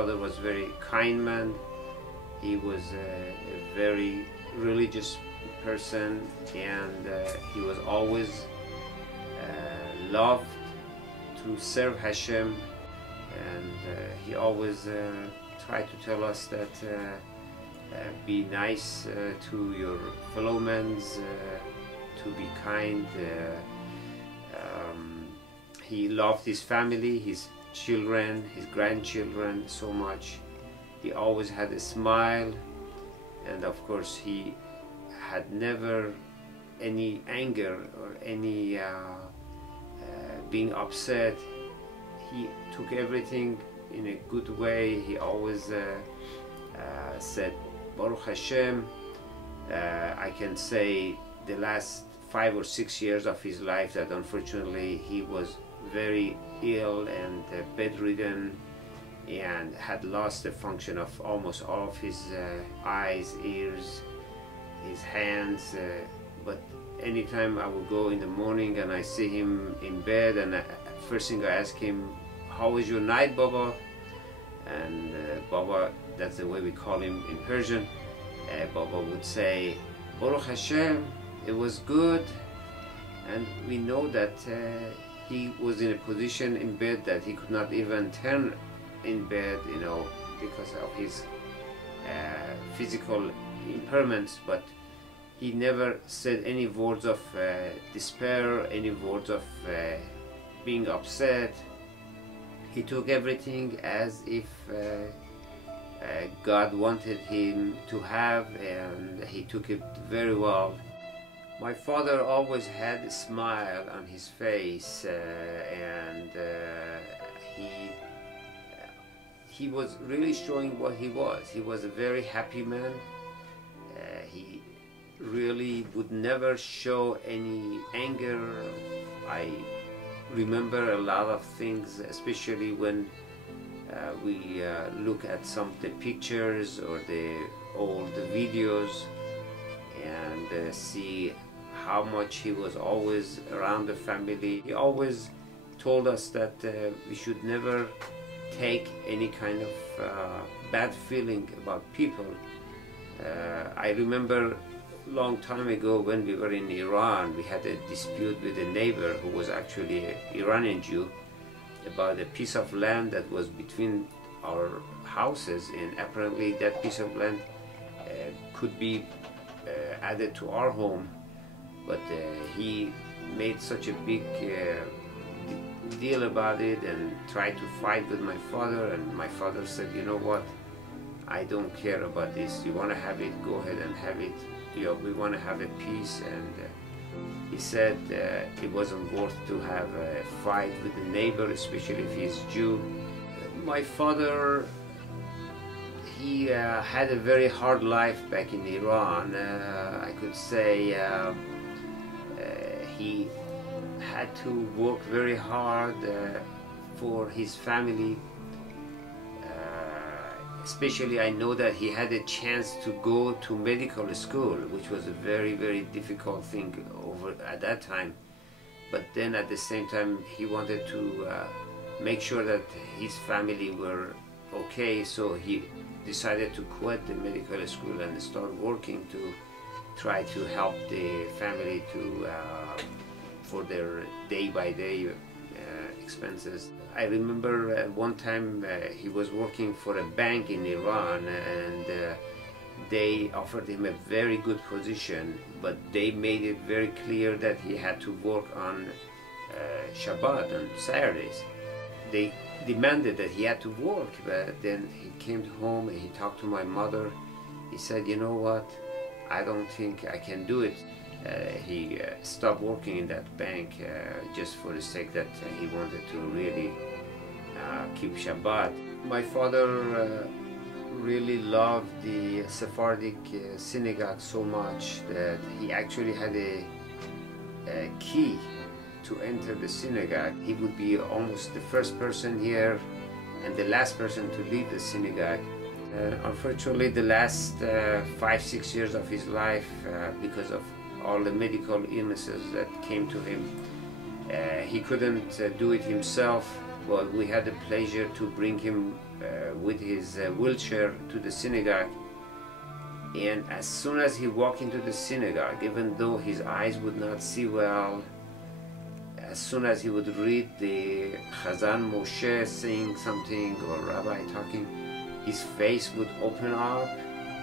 father was a very kind man. He was a very religious person, and he was always loved to serve Hashem, and he always tried to tell us that be nice to your fellow men, to be kind. He loved his family, his children, his grandchildren so much. He always had a smile, and of course he had never any anger or any being upset. He took everything in a good way. He always said Baruch Hashem. I can say the last 5 or 6 years of his life that unfortunately he was very ill and bedridden, and had lost the function of almost all of his eyes, ears, his hands. But anytime I would go in the morning and I see him in bed, and first thing I ask him, how was your night, Baba? And Baba, that's the way we call him in Persian, Baba would say, Baruch Hashem, it was good. And we know that he was in a position in bed that he could not even turn in bed, you know, because of his physical impairments, but he never said any words of despair, any words of being upset. He took everything as if God wanted him to have, and he took it very well. My father always had a smile on his face, and he was really showing what he was. He was a very happy man. He really would never show any anger. I remember a lot of things, especially when we look at some of the pictures or the old videos, and see how much he was always around the family. He always told us that we should never take any kind of bad feeling about people. I remember a long time ago when we were in Iran, we had a dispute with a neighbor who was actually an Iranian Jew about a piece of land that was between our houses, and apparently that piece of land could be added to our home. But he made such a big deal about it and tried to fight with my father, and my father said, you know what, I don't care about this. You want to have it, go ahead and have it. You know, we want to have a peace. And he said it wasn't worth to have a fight with the neighbor, especially if he's Jew. My father, he had a very hard life back in Iran. I could say he had to work very hard for his family. Especially I know that he had a chance to go to medical school, which was a very, very difficult thing over at that time. But then at the same time he wanted to make sure that his family were okay, so he decided to quit the medical school and start working to try to help the family to for their day-by-day expenses. I remember one time he was working for a bank in Iran, and they offered him a very good position, but they made it very clear that he had to work on Shabbat and Saturdays. They demanded that he had to work, but then he came home and he talked to my mother. He said, you know what, I don't think I can do it. He stopped working in that bank just for the sake that he wanted to really keep Shabbat. My father really loved the Sephardic synagogue so much that he actually had a key to enter the synagogue. He would be almost the first person here and the last person to leave the synagogue. Unfortunately, the last 5-6 years of his life, because of all the medical illnesses that came to him, he couldn't do it himself. but we had the pleasure to bring him with his wheelchair to the synagogue. And as soon as he walked into the synagogue, even though his eyes would not see well, as soon as he would read the Chazan Moshe saying something or Rabbi talking, his face would open up,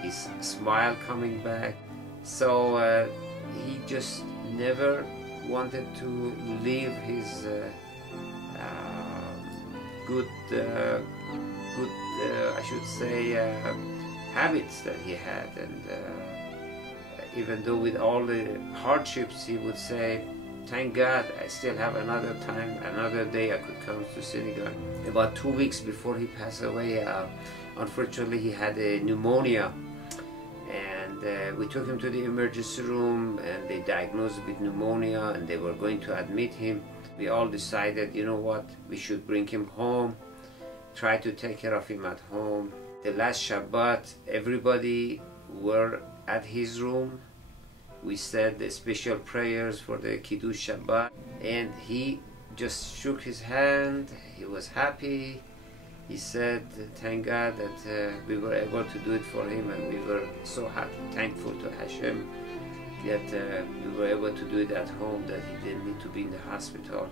his smile coming back. So he just never wanted to leave his I should say, habits that he had. And even though with all the hardships, he would say, thank God I still have another time, another day I could come to synagogue. About 2 weeks before he passed away, unfortunately he had a pneumonia, and we took him to the emergency room and they diagnosed him with pneumonia and they were going to admit him. We all decided, you know what, we should bring him home, try to take care of him at home. The last Shabbat, everybody were at his room. We said the special prayers for the Kiddush Shabbat, and he just shook his hand. He was happy. He said, thank God that we were able to do it for him, and we were so happy, thankful to Hashem that we were able to do it at home, that he didn't need to be in the hospital.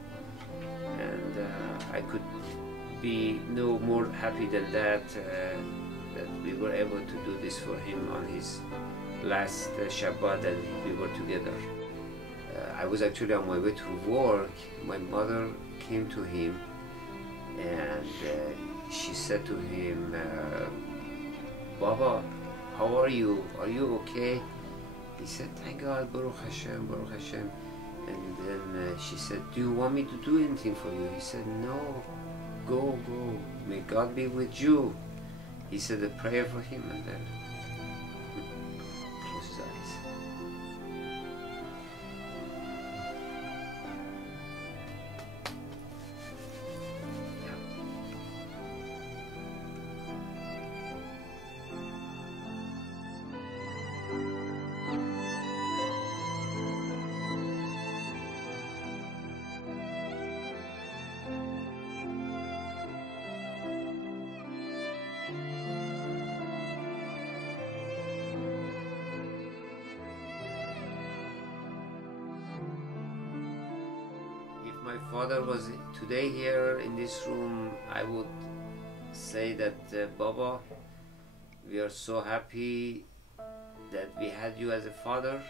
And I could be no more happy than that, that we were able to do this for him on his last Shabbat that we were together. I was actually on my way to work. My mother came to him and she said to him, Baba, how are you? Are you okay? He said, thank God, Baruch Hashem, Baruch Hashem. And then she said, do you want me to do anything for you? He said, no, go. May God be with you. He said a prayer for him and then closed his eyes. If my father was today here in this room, I would say that Baba, we are so happy that we had you as a father.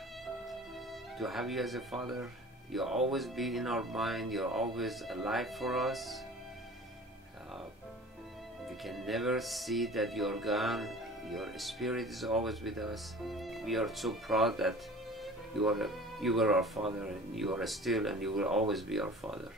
To have you as a father, you'll always be in our mind, you're always alive for us. We can never see that you're gone, your spirit is always with us. We are so proud that you were our father, and you are still, and you will always be our father.